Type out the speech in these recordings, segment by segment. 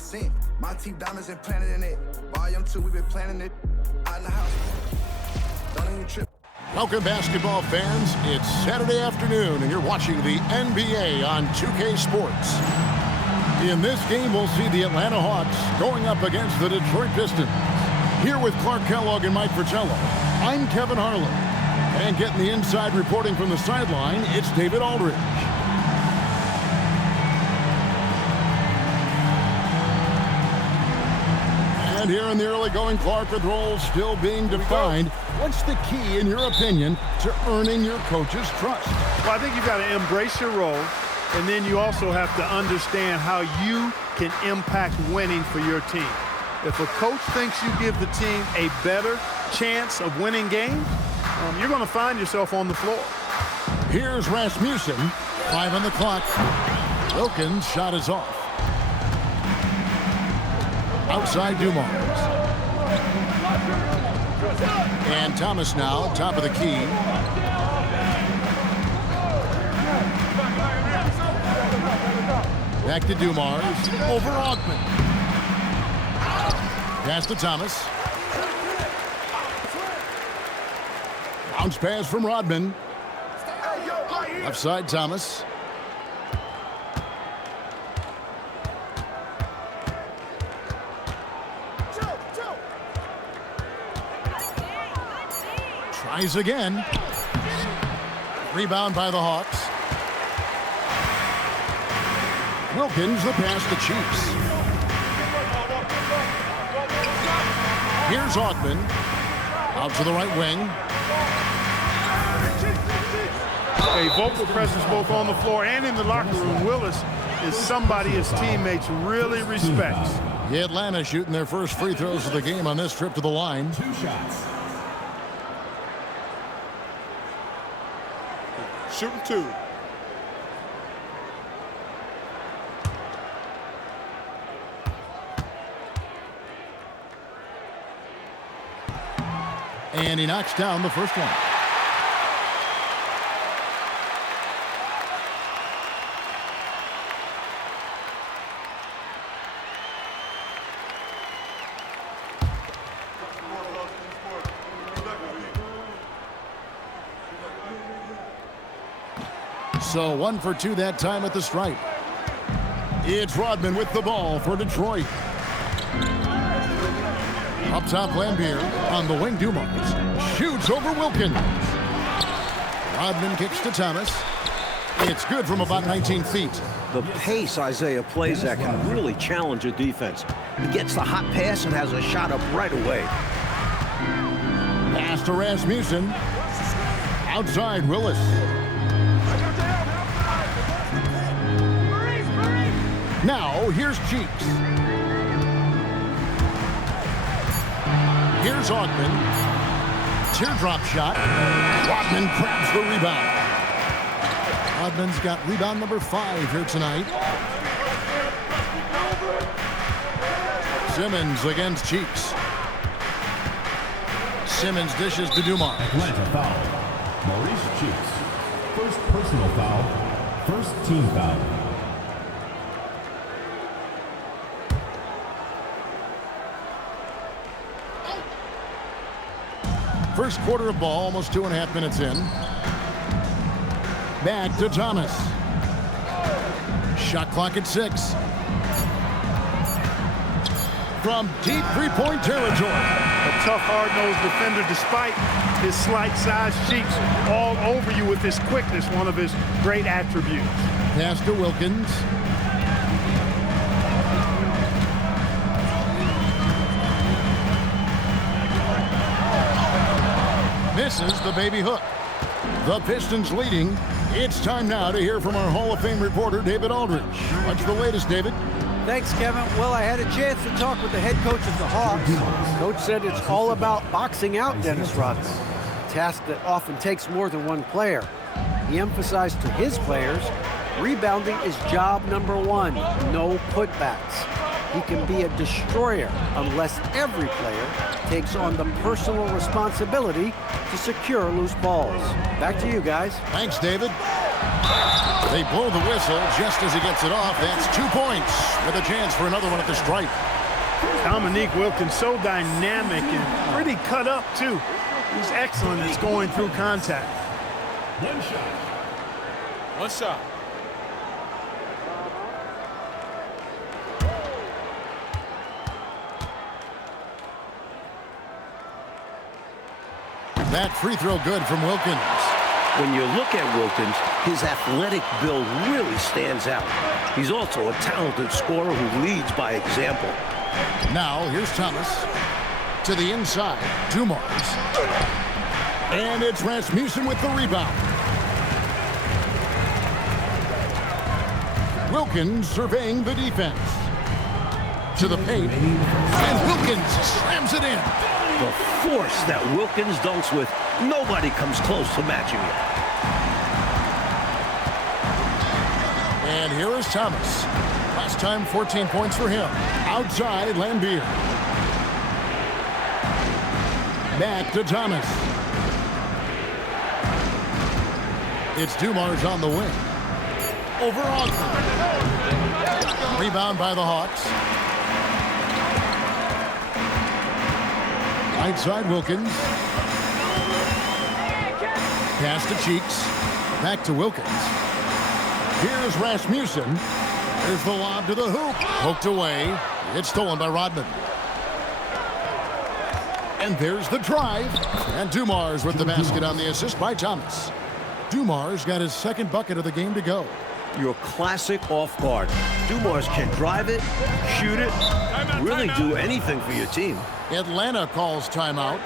scent. My teeth diamonds implanted in it. Volume 2, we've been planning it. Out in the house. Don't even trip. Welcome, basketball fans. It's Saturday afternoon, and you're watching the NBA on 2K Sports. In this game, we'll see the Atlanta Hawks going up against the Detroit Pistons. Here with Clark Kellogg and Mike Fratello, I'm Kevin Harlan. And getting the inside reporting from the sideline, it's David Aldridge. And here in the early going, Clark, with roles still being defined. What's the key, in your opinion, to earning your coach's trust? Well, I think you've got to embrace your role, and then you also have to understand how you can impact winning for your team. If a coach thinks you give the team a better chance of winning games, you're going to find yourself on the floor. Here's Rasmussen. 5 on the clock. Wilkins' shot is off. Outside Dumars. And Thomas now, top of the key. Back to Dumars. Over Ogman. Pass to Thomas. Bounce pass from Rodman. Left side, Thomas. Tries again. Rebound by the Hawks. Wilkins, the pass to Chiefs. Here's Ogman. Out to the right wing. A vocal presence both on the floor and in the locker room. Willis is somebody his teammates really respects. Atlanta shooting their first free throws of the game on this trip to the line. 2 shots. Shooting 2. And he knocks down the first one. So 1 for 2 that time at the stripe. It's Rodman with the ball for Detroit. Up top, Lambier on the wing. Dumars shoots over Wilkins. Rodman kicks to Thomas. It's good from about 19 feet. The pace Isaiah plays at can really challenge a defense. He gets the hot pass and has a shot up right away. Pass to Rasmussen. Outside, Willis. Now, here's Cheeks. Here's Ogman. Teardrop shot. Rodman grabs the rebound. Rodman's got rebound number 5 here tonight. Simmons against Cheeks. Simmons dishes to Dumars. Atlanta foul. Maurice Cheeks. First personal foul. First team foul. First quarter of ball, almost 2.5 minutes in. Back to Thomas. Shot clock at 6. From deep three-point territory. A tough, hard-nosed defender, despite his slight size. Cheeks all over you with his quickness, one of his great attributes. Pass to Wilkins. Misses the baby hook. The Pistons leading. It's time now to hear from our Hall of Fame reporter, David Aldridge. What's the latest, David? Thanks, Kevin. Well, I had a chance to talk with the head coach of the Hawks. Coach said it's all about boxing out Dennis Rodman, a task that often takes more than one player. He emphasized to his players, rebounding is job number 1, no putbacks. He can be a destroyer unless every player takes on the personal responsibility to secure loose balls. Back to you guys. Thanks, David. They blow the whistle just as he gets it off. That's 2 points with a chance for another one at the stripe. Dominique Wilkins, so dynamic and pretty cut up, too. He's excellent at going through contact. One shot. One shot. That free throw good from Wilkins. When you look at Wilkins, his athletic build really stands out. He's also a talented scorer who leads by example. Now, here's Thomas. To the inside, Dumars. And it's Rasmussen with the rebound. Wilkins surveying the defense. To the paint. And Wilkins slams it in. The force that Wilkins dunks with, nobody comes close to matching it. And here is Thomas. Last time, 14 points for him. Outside, Lambier. Back to Thomas. It's Dumars on the wing. Over Osborne. Rebound by the Hawks. Right side, Wilkins. Pass to Cheeks. Back to Wilkins. Here's Rasmussen. There's the lob to the hoop. Poked away. It's stolen by Rodman. And there's the drive. And Dumars with the basket on the assist by Thomas. Dumars got his second bucket of the game to go. Your classic off guard. Dumars can drive it, shoot it, really do anything for your team. Atlanta calls timeout.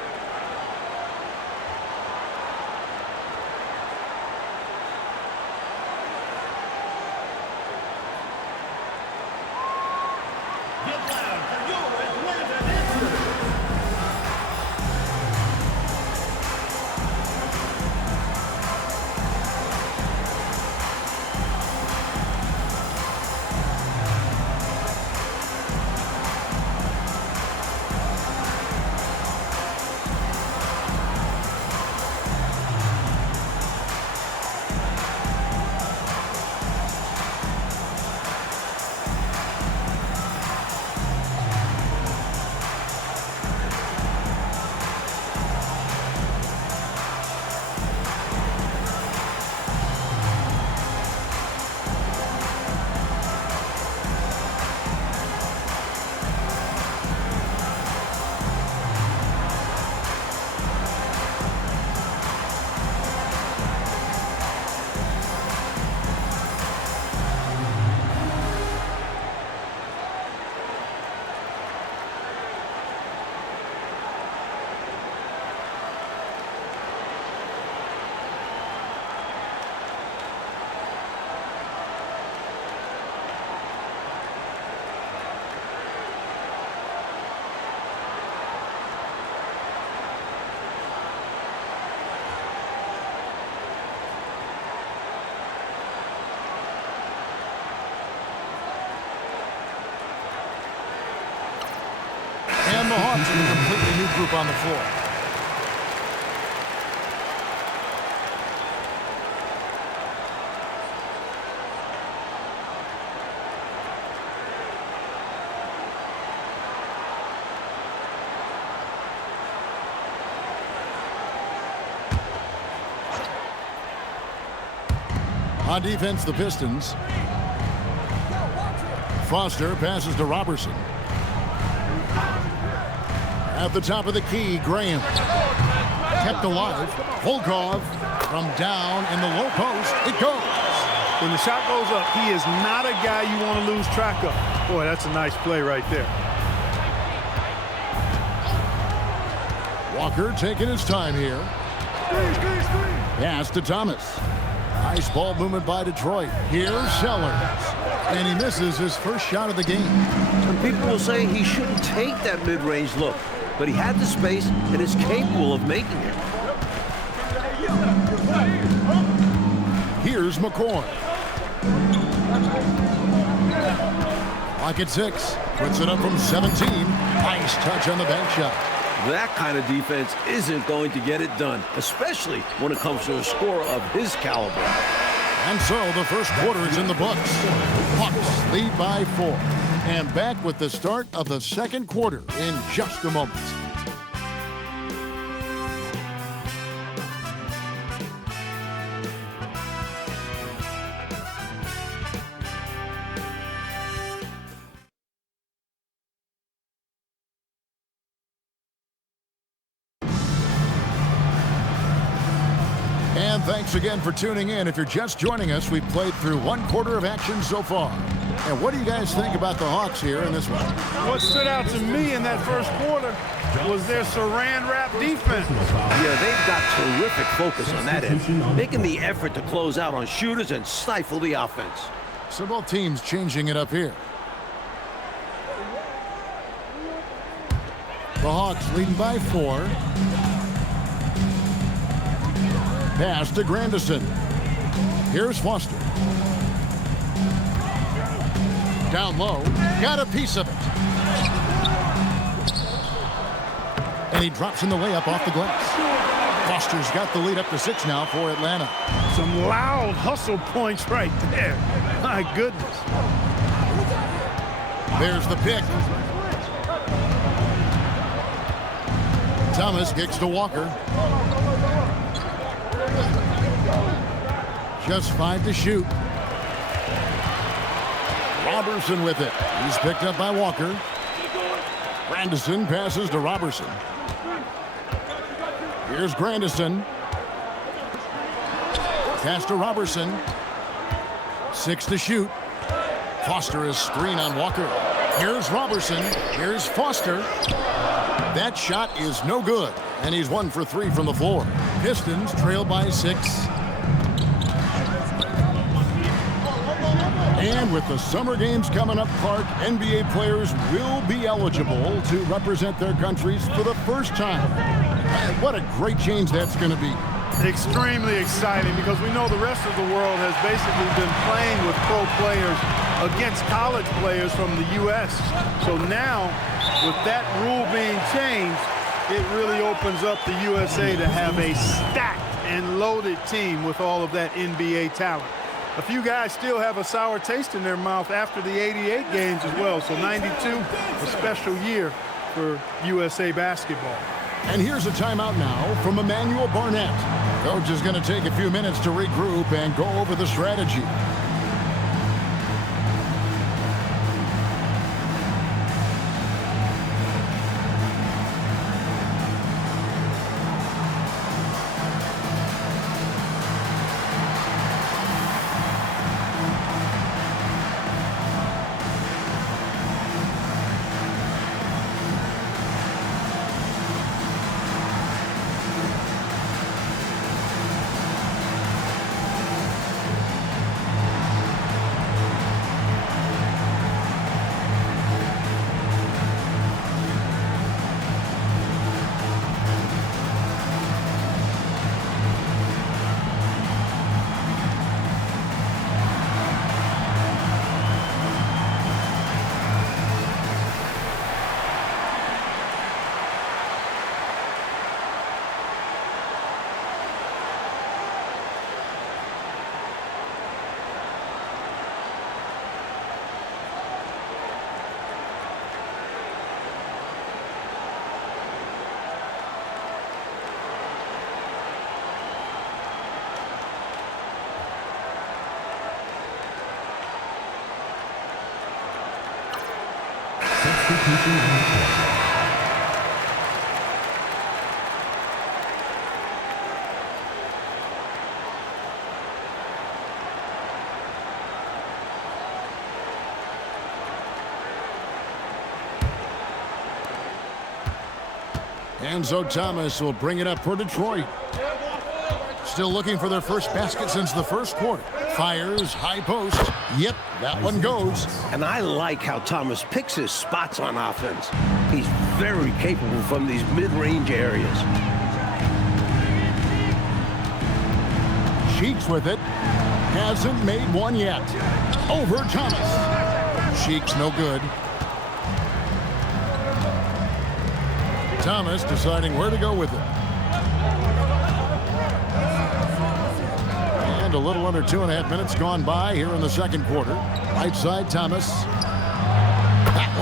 And the Hawks with a completely new group on the floor. On defense, the Pistons. Foster passes to Robertson. At the top of the key, Graham. Kept alive. Volkov from down in the low post. It goes. When the shot goes up, he is not a guy you want to lose track of. Boy, that's a nice play right there. Walker taking his time here. Pass to Thomas. Nice ball movement by Detroit. Here's Sellers. And he misses his first shot of the game. And people will say he shouldn't take that mid-range look, but he had the space and is capable of making it. Here's McCoy. Clock at 6. Puts it up from 17. Nice touch on the bank shot. That kind of defense isn't going to get it done, especially when it comes to a scorer of his caliber. And so the first quarter is in the books. Hawks lead by 4. And back with the start of the second quarter in just a moment. And thanks again for tuning in. If you're just joining us, we've played through one quarter of action so far. And what do you guys think about the Hawks here in this one? What stood out to me in that first quarter was their saran wrap defense. Yeah, they've got terrific focus on that end, making the effort to close out on shooters and stifle the offense. So both teams changing it up here. The Hawks leading by 4. Pass to Grandison. Here's Foster. Down low. Got a piece of it. And he drops in the layup off the glass. Foster's got the lead up to 6 now for Atlanta. Some loud hustle points right there. My goodness. There's the pick. Thomas kicks to Walker. Just 5 to shoot. Robertson with it. He's picked up by Walker. Grandison passes to Robertson. Here's Grandison. Pass to Robertson. 6 to shoot. Foster is screen on Walker. Here's Robertson. Here's Foster. That shot is no good. And he's 1 for 3 from the floor. Pistons trail by 6. And with the summer games coming up, Clark, NBA players will be eligible to represent their countries for the first time. Man, what a great change that's going to be. Extremely exciting because we know the rest of the world has basically been playing with pro players against college players from the U.S. So now, with that rule being changed, it really opens up the USA to have a stacked and loaded team with all of that NBA talent. A few guys still have a sour taste in their mouth after the 88 games as well. So 92, a special year for USA basketball. And here's a timeout now from Emmanuel Barnett. Coach is going to take a few minutes to regroup and go over the strategy. Enzo Thomas will bring it up for Detroit. Still looking for their first basket since the first quarter. Fires, high post. Yep, that one goes. And I like how Thomas picks his spots on offense. He's very capable from these mid-range areas. Cheeks with it. Hasn't made one yet. Over Thomas. Cheeks no good. Thomas deciding where to go with it. And a little under 2.5 minutes gone by here in the second quarter. Right side, Thomas.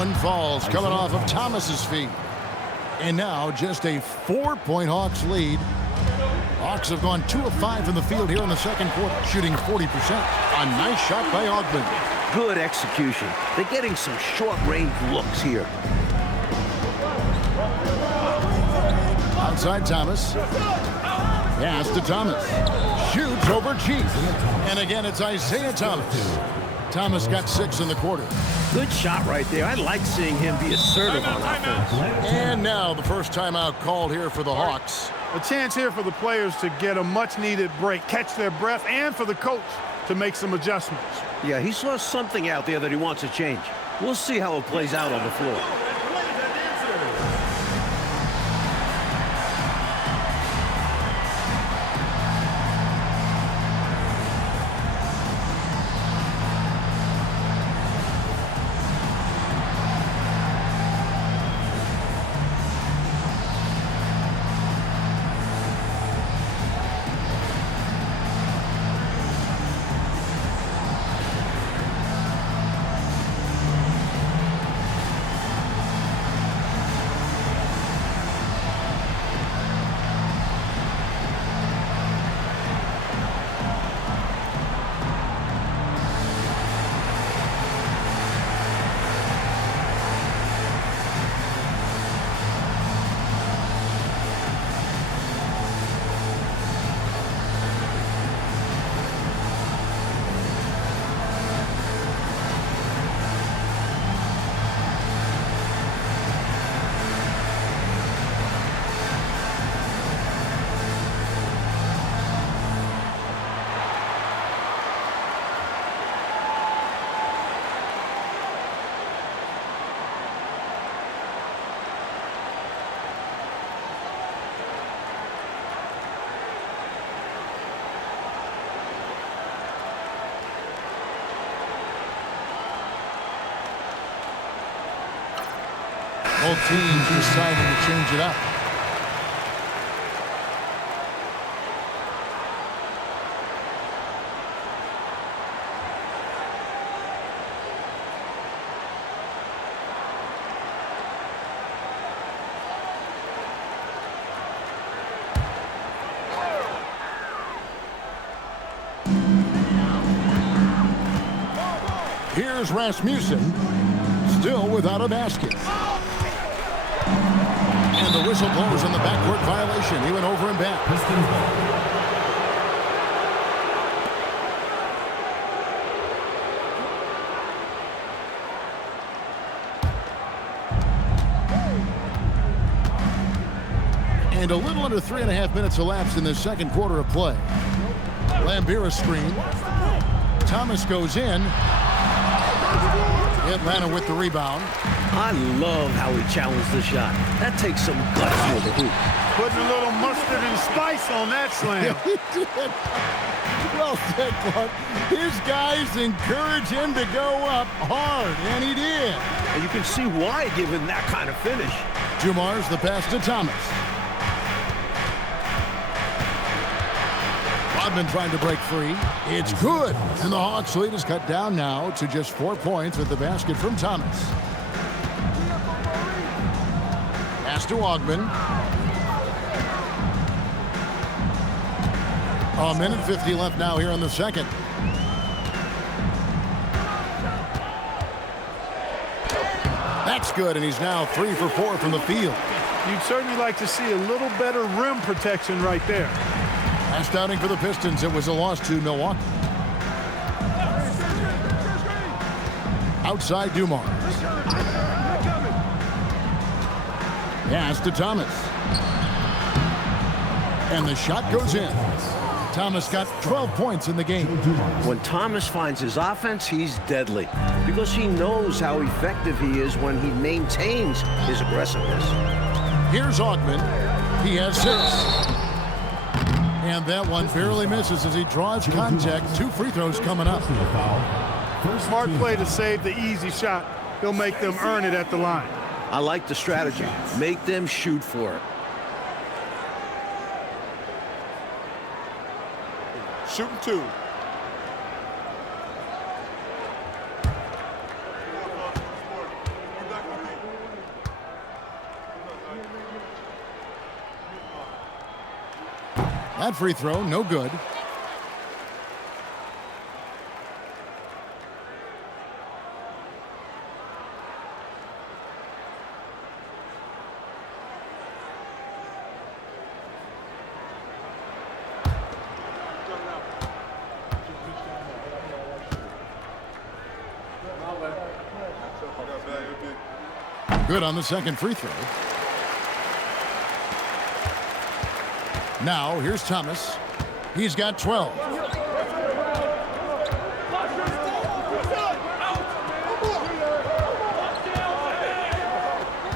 one falls, coming off of Thomas's feet. And now just a 4-point Hawks lead. Hawks have gone 2 of 5 from the field here in the second quarter, shooting 40%. A nice shot by Ogden. Good execution. They're getting some short-range looks here. Outside Thomas. Pass to Thomas. Shoots over Chief. And again, it's Isaiah Thomas. Thomas got 6 in the quarter. Good shot right there. I like seeing him be assertive on offense. And now the first timeout called here for the Hawks. A chance here for the players to get a much-needed break, catch their breath, and for the coach to make some adjustments. Yeah, he saw something out there that he wants to change. We'll see how it plays out on the floor. Both teams decided to change it up. Here's Rasmussen, still without a basket. And the whistle blows on the backcourt violation. He went over and back. Pistons ball. And a little under 3.5 minutes elapsed in the second quarter of play. Lambira screen. Thomas goes in. Atlanta with the rebound. I love how he challenged the shot. That takes some guts for the hoop. Putting a little mustard and spice on that slam. He did. Well said, Clark. His guys encourage him to go up hard, and he did. And you can see why, given that kind of finish. Jumar's the pass to Thomas. Rodman trying to break free. It's good. And the Hawks lead is cut down now to just 4 points with the basket from Thomas. Pass to Ogden. A minute 50 left now here in the second. That's good, and he's now 3 for 4 from the field. You'd certainly like to see a little better rim protection right there. Last outing for the Pistons, it was a loss to Milwaukee. Outside Dumars. Pass to Thomas. And the shot goes in. Thomas got 12 points in the game. When Thomas finds his offense, he's deadly because he knows how effective he is when he maintains his aggressiveness. Here's Ogden. He has 6. And that one barely misses as he draws contact. 2 free throws coming up. Smart play to save the easy shot. He'll make them earn it at the line. I like the strategy. Make them shoot for it. Shooting 2. That free throw, no good. Good on the second free throw. Now, here's Thomas. He's got 12.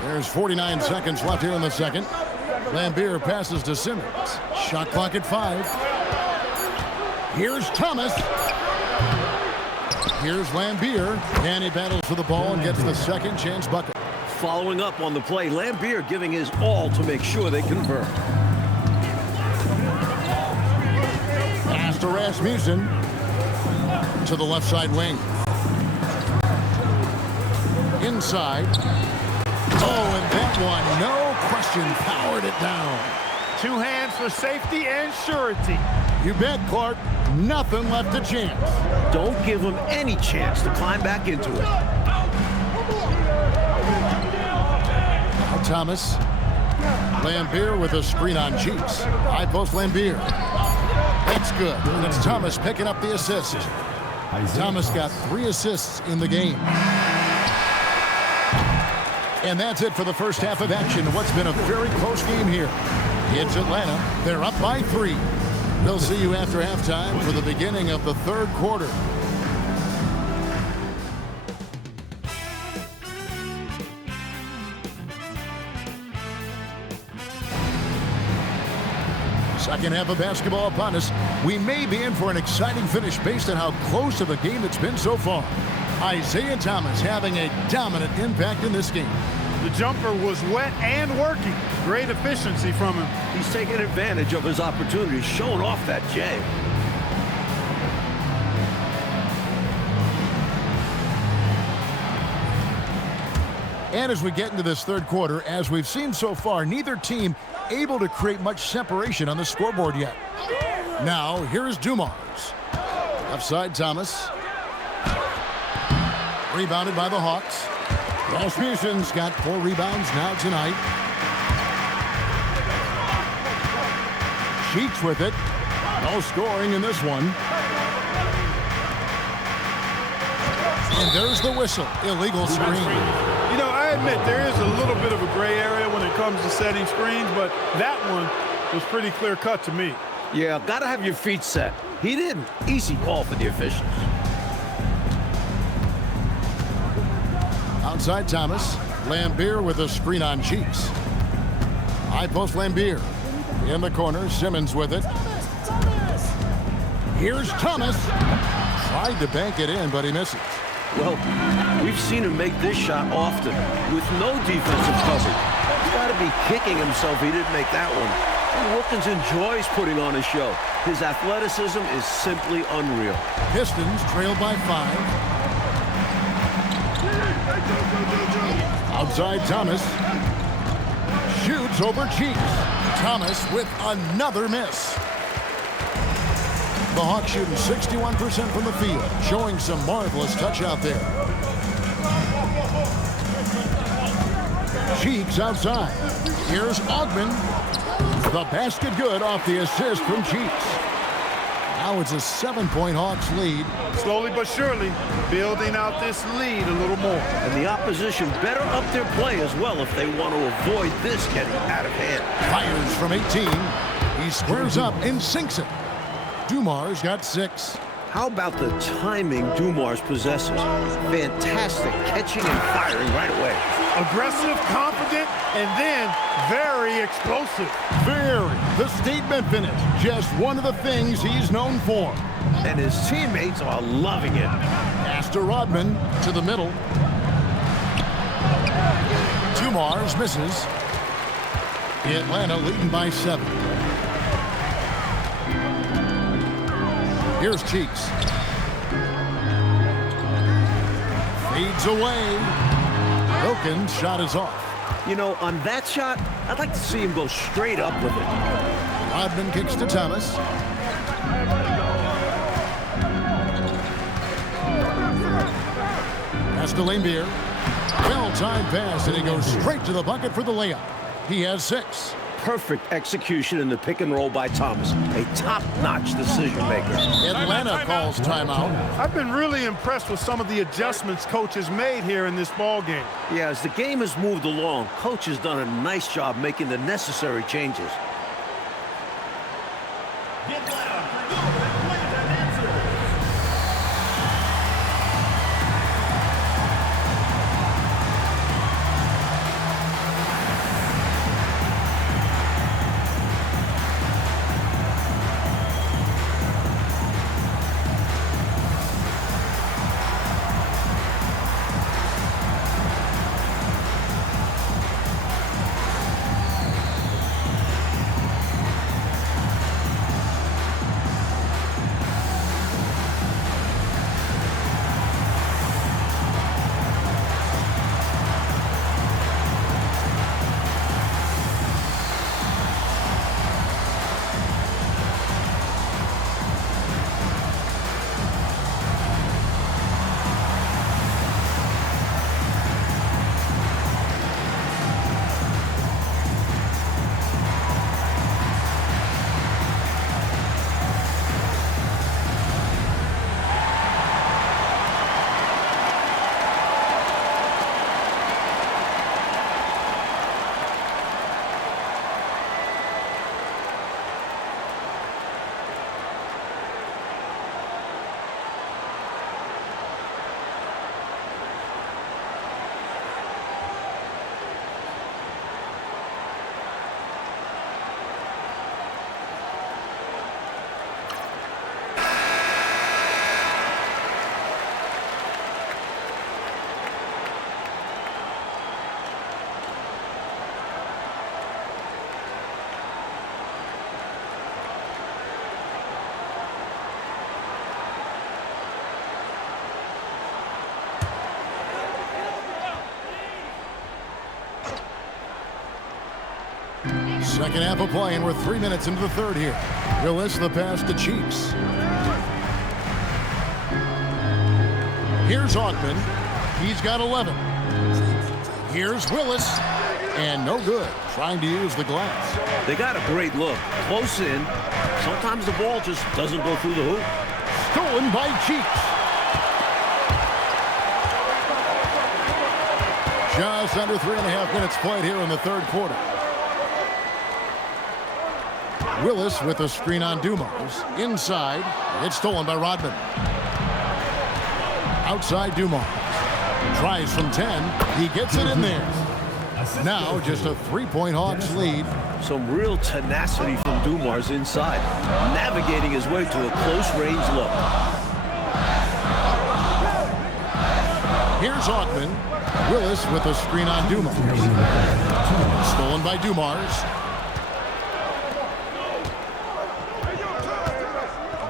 There's 49 seconds left here in the second. Lambier passes to Simmons. Shot clock at 5. Here's Thomas. Here's Lambier. And he battles for the ball and gets the second chance bucket. Following up on the play, Lambier giving his all to make sure they convert. Pass to Rasmussen. To the left side wing. Inside. Oh, and that one, no question, powered it down. 2 hands for safety and surety. You bet, Clark. Nothing left to chance. Don't give him any chance to climb back into it. Now Thomas. Lambier with a screen on Cheeks. High post Lambier. That's good. And it's Thomas picking up the assist. Thomas got 3 assists in the game. And that's it for the first half of action. What's been a very close game here. It's Atlanta. They're up by 3. They'll see you after halftime for the beginning of the third quarter. Second half of basketball upon us. We may be in for an exciting finish based on how close of a game it's been so far. Isaiah Thomas having a dominant impact in this game. The jumper was wet and working. Great efficiency from him. He's taking advantage of his opportunities, showing off that J. And as we get into this third quarter, as we've seen so far, neither team able to create much separation on the scoreboard yet. Now, here's Dumars. Left side, Thomas. Rebounded by the Hawks. Rasmussen's got 4 rebounds now tonight. Cheeks with it. No scoring in this one. And there's the whistle. Illegal screen. You know, I admit there is a little bit of a gray area when it comes to setting screens, but that one was pretty clear cut to me. Yeah, gotta have your feet set. He didn't. Easy call for the officials. Outside Thomas. Lambier with a screen on Cheeks. High post Lambier. In the corner, Simmons with it. Here's Thomas. Tried to bank it in, but he misses. Well, we've seen him make this shot often with no defensive coverage. He's got to be kicking himself he didn't make that one. And Wilkins enjoys putting on a show. His athleticism is simply unreal. Pistons trail by 5. Outside Thomas. Shoots over Cheeks. Thomas with another miss. The Hawks shooting 61% from the field, showing some marvelous touch out there. Cheeks outside. Here's Ogman. The basket good off the assist from Cheeks. Now it's a 7-point Hawks lead. Slowly but surely, building out this lead a little more. And the opposition better up their play as well if they want to avoid this getting out of hand. Fires from 18. He squares up and sinks it. Dumars got 6. How about the timing Dumars possesses? Fantastic catching and firing right away. Aggressive, confident, and then very explosive. Very. The statement finish. Just one of the things he's known for. And his teammates are loving it. Pass to Rodman to the middle. Dumars misses. Atlanta leading by 7. Here's Cheeks. Fades away. Wilkins' shot is off. You know, on that shot, I'd like to see him go straight up with it. Rodman kicks to Thomas. Pass to Lambier. Well-timed pass, and he goes straight to the bucket for the layup. He has 6. Perfect execution in the pick and roll by Thomas. A top-notch decision maker. Atlanta calls timeout. I've been really impressed with some of the adjustments Coach has made here in this ball game. Yeah, as the game has moved along, Coach has done a nice job making the necessary changes. Second half of play, and we're 3 minutes into the third here. Willis, the pass to Cheeks. Here's Augman. He's got 11. Here's Willis. And no good. Trying to use the glass. They got a great look. Close in. Sometimes the ball just doesn't go through the hoop. Stolen by Cheeks. Just under 3.5 minutes played here in the third quarter. Willis with a screen on Dumars. Inside. It's stolen by Rodman. Outside Dumars. Tries from 10. He gets it in there. Now just a 3-point Hawks lead. Some real tenacity from Dumars inside. Navigating his way to a close-range look. Here's Augman. Willis with a screen on Dumars. Stolen by Dumars.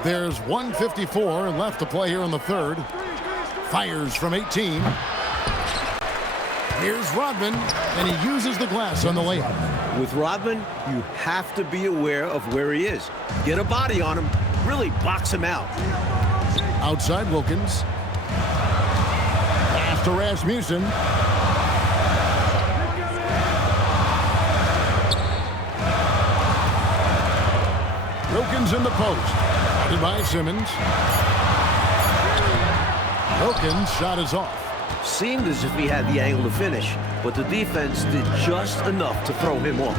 There's 1:54 left to play here in the third. Fires from 18. Here's Rodman, and he uses the glass on the layup. With Rodman, you have to be aware of where he is. Get a body on him. Really box him out. Outside Wilkins. Pass to Rasmussen. Wilkins in the post. Guarded by Simmons. Wilkins' shot is off. Seemed as if he had the angle to finish, but the defense did just enough to throw him off.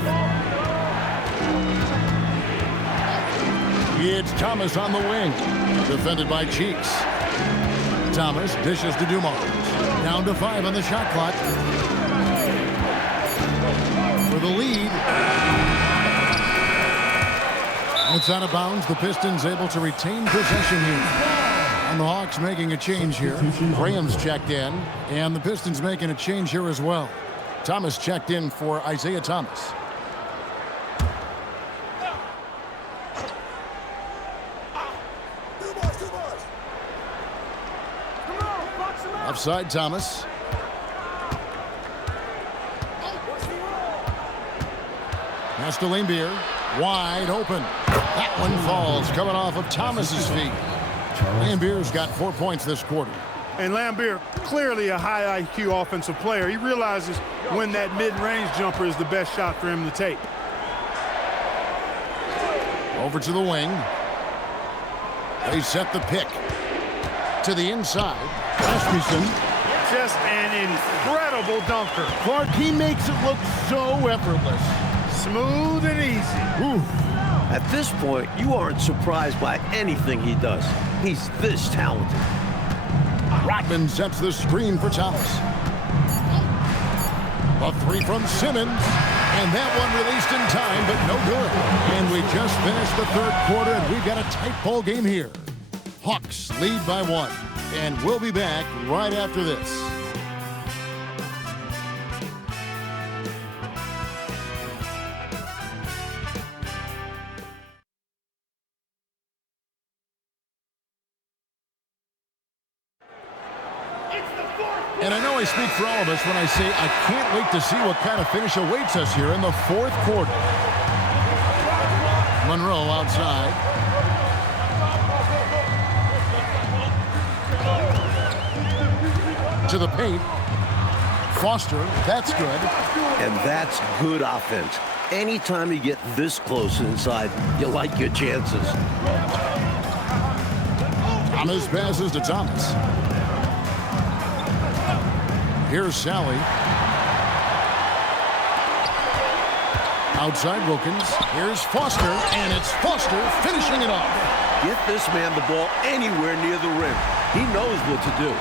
It's Thomas on the wing. Defended by Cheeks. Thomas dishes to Dumars. Down to 5 on the shot clock. For the lead. It's out of bounds. The Pistons able to retain possession here. And the Hawks making a change here. Graham's checked in. And the Pistons making a change here as well. Thomas checked in for Isaiah Thomas. Offside Thomas. Pass to Lambier. Wide open. That one falls, coming off of Thomas's feet. Lambier's got 4 points this quarter. And Lambier, clearly a high IQ offensive player. He realizes when that mid-range jumper is the best shot for him to take. Over to the wing. They set the pick. To the inside. Rasmussen. Just an incredible dunker. Clark, he makes it look so effortless. Smooth and easy. Ooh. At this point, you aren't surprised by anything he does. He's this talented. Rodman sets the screen for Thomas. A three from Simmons. And that one released in time, but no good. And we just finished the third quarter, and we've got a tight ball game here. Hawks lead by 1. And we'll be back right after this. And I know I speak for all of us when I say I can't wait to see what kind of finish awaits us here in the fourth quarter. Monroe outside. To the paint. Foster, that's good. And that's good offense. Anytime you get this close inside, you like your chances. Thomas passes to Thomas. Here's Sally. Outside Wilkins. Here's Foster, and it's Foster finishing it off. Get this man the ball anywhere near the rim. He knows what to do.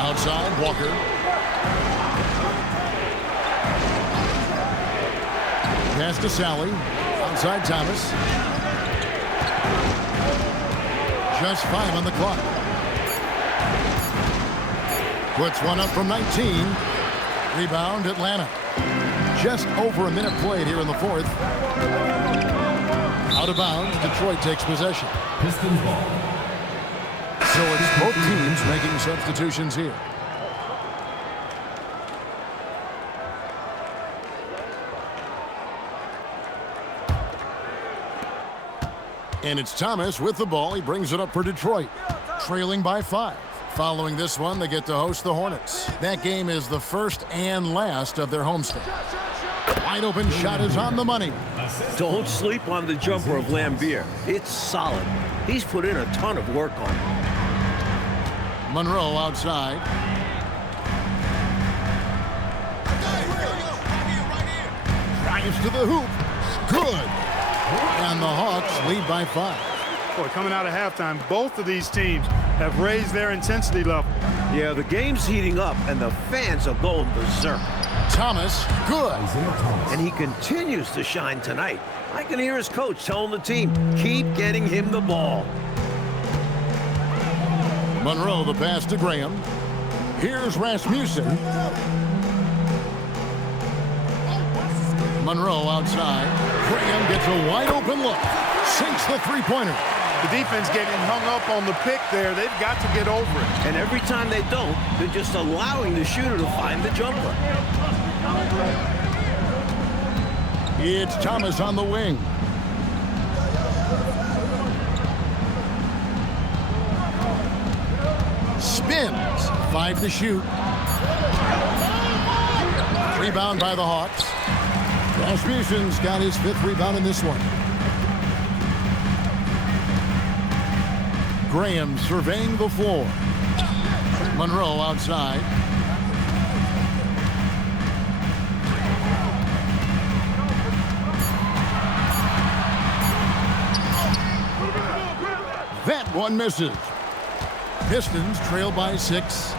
Outside, Walker. Pass to Sally. Outside Thomas. Just 5 on the clock. Puts one up from 19. Rebound, Atlanta. Just over a minute played here in the fourth. Out of bounds, Detroit takes possession. Pistons ball. So it's both teams making substitutions here. And it's Thomas with the ball. He brings it up for Detroit. Trailing by 5. Following this one, they get to host the Hornets. That game is the first and last of their homestand. Wide open shot is on the money. Don't sleep on the jumper of Lambier. It's solid. He's put in a ton of work on it. Monroe outside. Drives to the hoop. Good. And the Hawks lead by 5. Boy, coming out of halftime, both of these teams have raised their intensity level. Yeah, the game's heating up, and the fans are going berserk. Thomas, good. And he continues to shine tonight. I can hear his coach telling the team, keep getting him the ball. Monroe, the pass to Graham. Here's Rasmussen. Monroe outside. Graham gets a wide open look. Sinks the three-pointer. The defense getting hung up on the pick there. They've got to get over it. And every time they don't, they're just allowing the shooter to find the jumper. It's Thomas on the wing. Spins. 5 to shoot. Rebound by the Hawks. Rasmussen's got his 5th rebound in this one. Graham surveying the floor. Monroe outside. That one misses. Pistons trail by 6.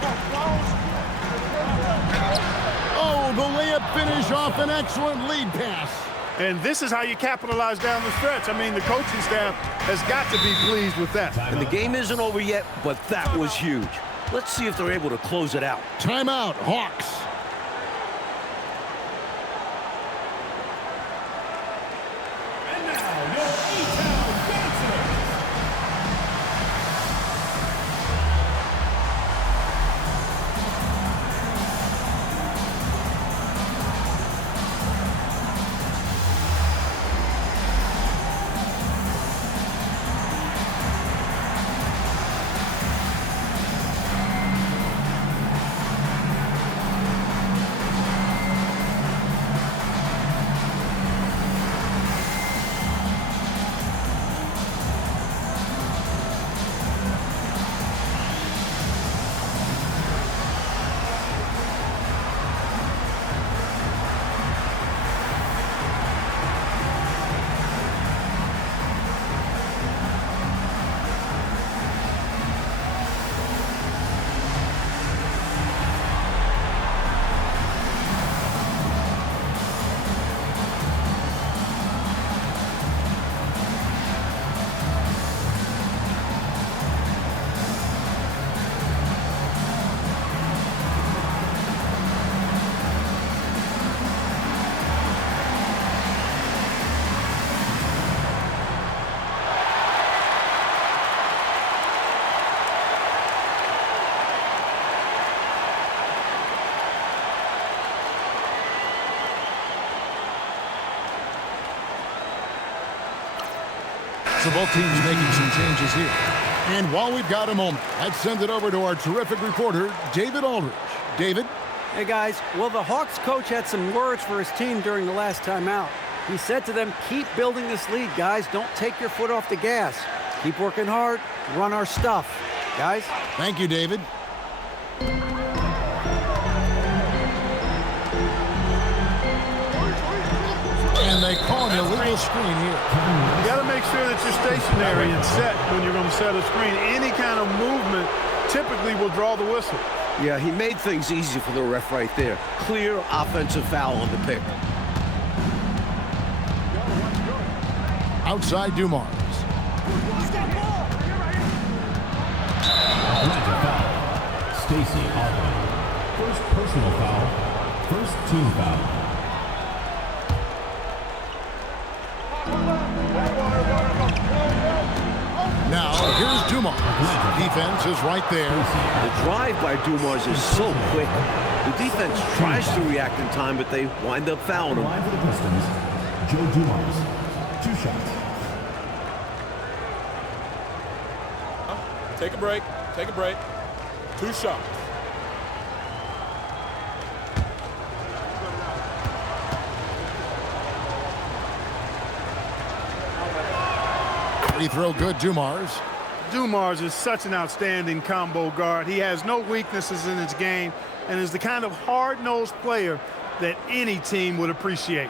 Oh, the layup finish off an excellent lead pass. And this is how you capitalize down the stretch. I mean, the coaching staff has got to be pleased with that. And the game isn't over yet, but that was huge. Let's see if they're able to close it out. Timeout, Hawks. So both teams making some changes here. And while we've got a moment, let's send it over to our terrific reporter, David Aldridge. David? Hey, guys. Well, the Hawks coach had some words for his team during the last timeout. He said to them, keep building this lead, guys. Don't take your foot off the gas. Keep working hard. Run our stuff. Guys? Thank you, David. And they call an illegal screen here. You got to make sure that you're stationary and set when you're going to set a screen. Any kind of movement typically will draw the whistle. Yeah, he made things easy for the ref right there. Clear offensive foul on the pick. Outside Dumars. Stacey Alvin. First personal foul. First team foul. Now, here's Dumars. Defense is right there. The drive by Dumars is so quick. The defense tries to react in time, but they wind up fouling him. Line for the Pistons, Joe Dumars. 2 shots. Take a break. Take a break. 2 shots. Free throw good, Dumars. Dumars is such an outstanding combo guard. He has no weaknesses in his game and is the kind of hard-nosed player that any team would appreciate.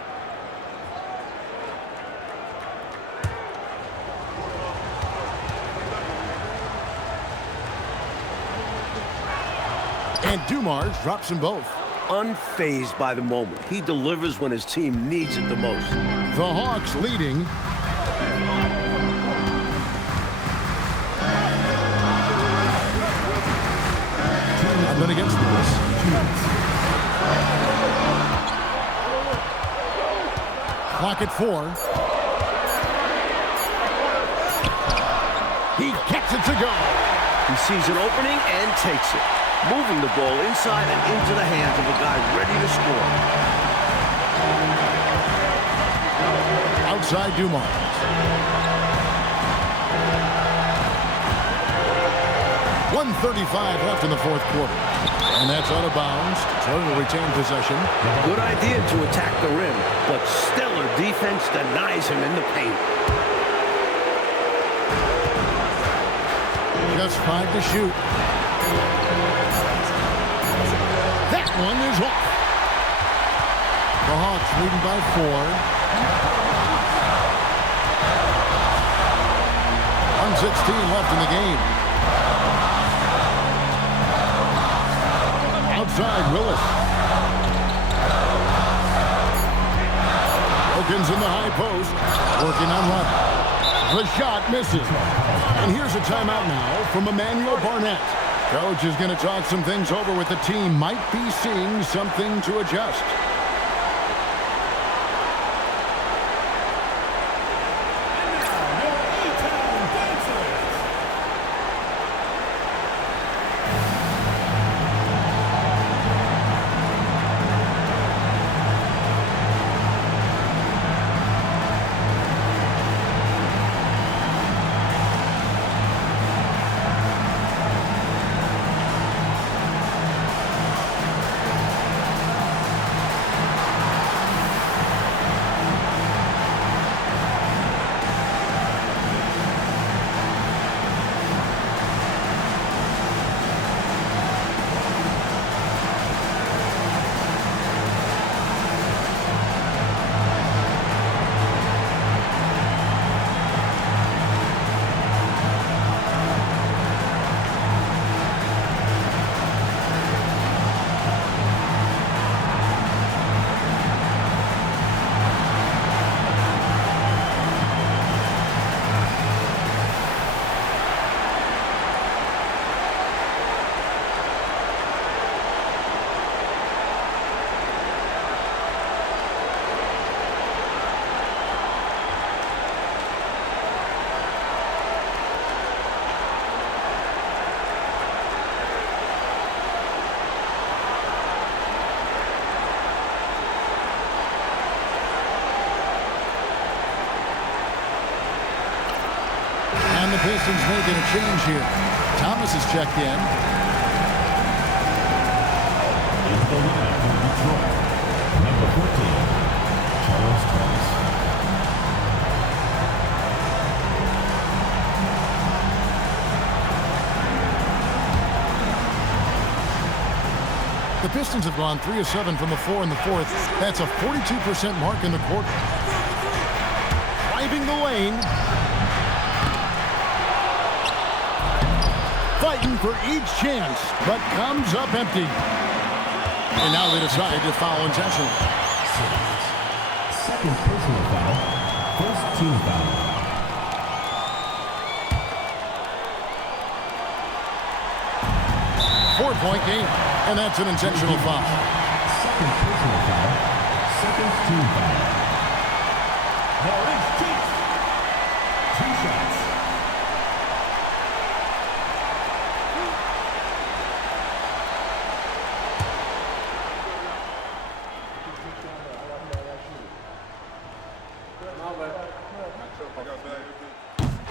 And Dumars drops them both. Unfazed by the moment. He delivers when his team needs it the most. The Hawks leading. Then against this. Clock at 4. He gets it to go. He sees an opening and takes it, moving the ball inside and into the hands of a guy ready to score. Outside Dumars. .135 left in the fourth quarter. And that's out of bounds. Turner will retain possession. Good idea to attack the rim, but stellar defense denies him in the paint. Just 5 to shoot. That one is off. The Hawks leading by 4. 1:16 left in the game. Outside Willis. Wilkins in the high post. Working on Rudd. The shot misses. And here's a timeout now from Emmanuel Barnett. Coach is going to talk some things over with the team. Might be seeing something to adjust. Pistons making a change here. Thomas is checked in. Into the lineup for Detroit, number 14, Charles Thomas. The Pistons have gone 3 of 7 from the floor in the fourth. That's a 42% mark in the quarter. Driving the lane. Fighting for each chance, but comes up empty. And now they decide to foul intentionally. Second personal foul, first team foul. Four-point game, and that's an intentional foul. Second personal foul, second team foul. Maurice Cheeks. 2 shots.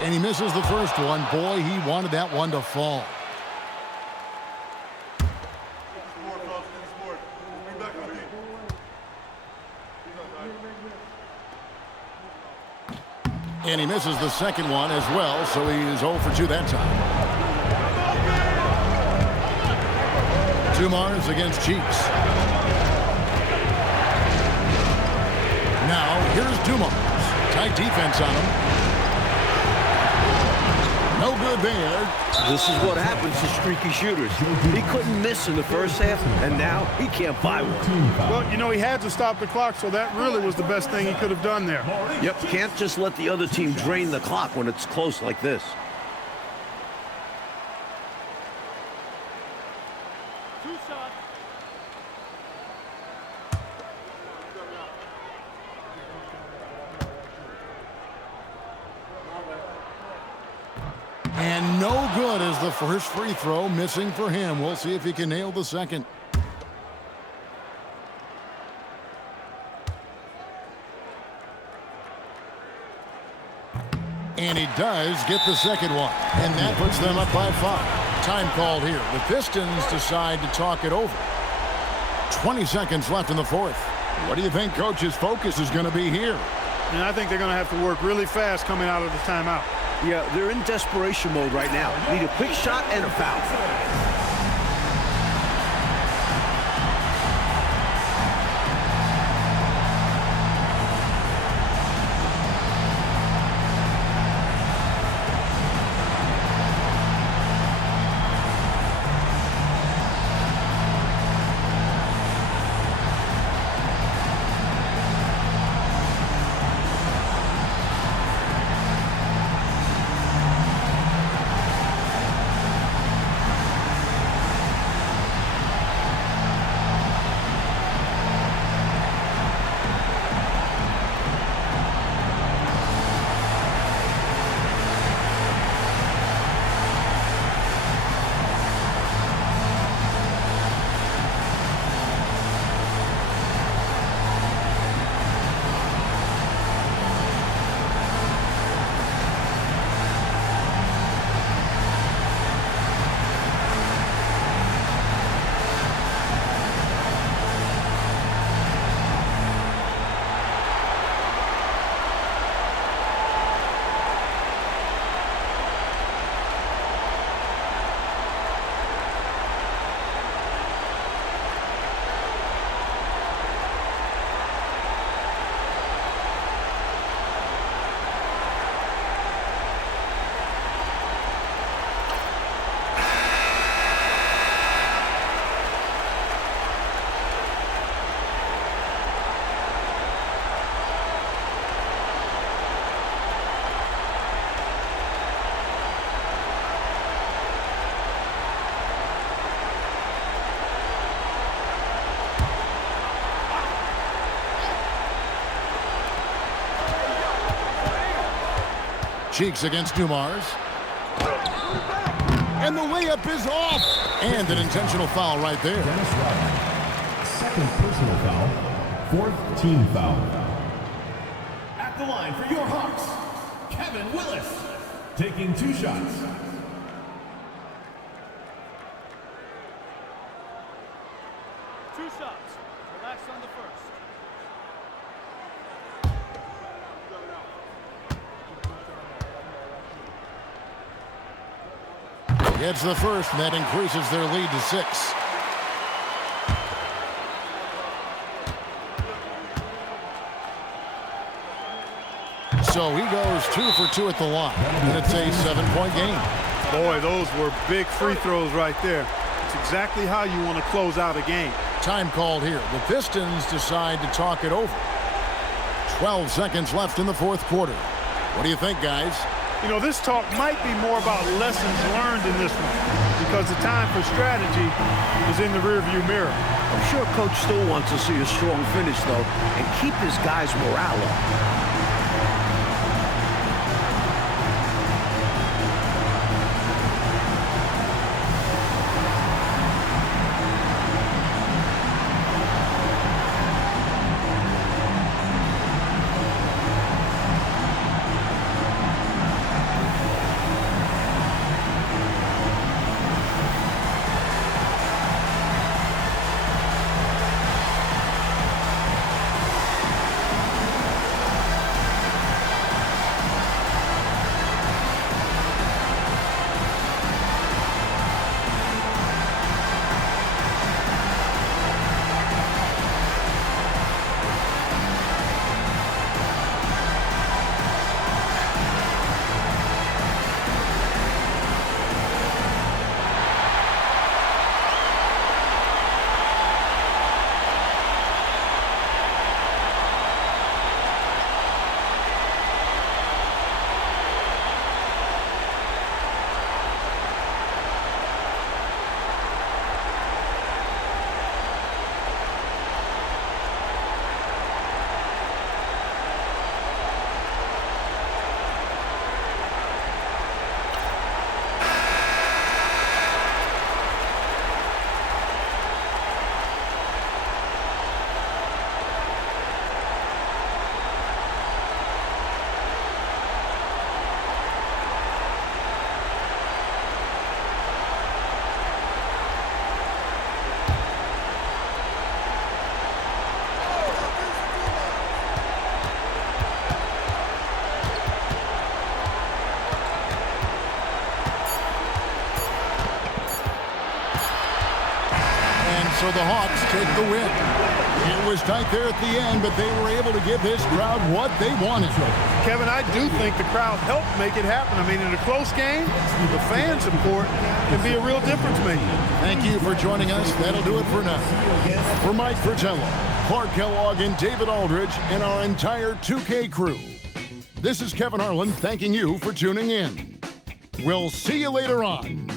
And he misses the first one. Boy, he wanted that one to fall. And he misses the second one as well, so he is 0 for 2 that time. Dumars against Cheeks. Now, here's Dumars. Tight defense on him. No good there. This is what happens to streaky shooters. He couldn't miss in the first half, and now he can't buy one. Well, you know, he had to stop the clock, so that really was the best thing he could have done there. Yep, can't just let the other team drain the clock when it's close like this. And no good as the first free throw, missing for him. We'll see if he can nail the second. And he does get the second one. And that puts them up by 5. Time called here. The Pistons decide to talk it over. 20 seconds left in the fourth. What do you think Coach's focus is going to be here? And I think they're going to have to work really fast coming out of the timeout. Yeah, they're in desperation mode right now. Need a quick shot and a foul. Cheeks against Dumars. And the layup is off. And an intentional foul right there. Dennis Rodman. Second personal foul, fourth team foul. At the line for your Hawks, Kevin Willis. taking 2 shots. Relax on the first. Gets the first, and that increases their lead to 6. So he goes 2 for 2 at the line, and it's a 7-point game. Boy, those were big free throws right there. It's exactly how you want to close out a game. Time called here. The Pistons decide to talk it over. 12 seconds left in the fourth quarter. What do you think, guys? You know, this talk might be more about lessons learned in this one because the time for strategy is in the rearview mirror. I'm sure Coach still wants to see a strong finish, though, and keep his guys' morale up. So the Hawks take the win. It was tight there at the end, but they were able to give this crowd what they wanted. Kevin, I do think the crowd helped make it happen. I mean, in a close game, the fan support can be a real difference maker. Thank you for joining us. That'll do it for now. For Mike Fratello, Clark Kellogg, and David Aldridge, and our entire 2K crew, this is Kevin Harlan thanking you for tuning in. We'll see you later on.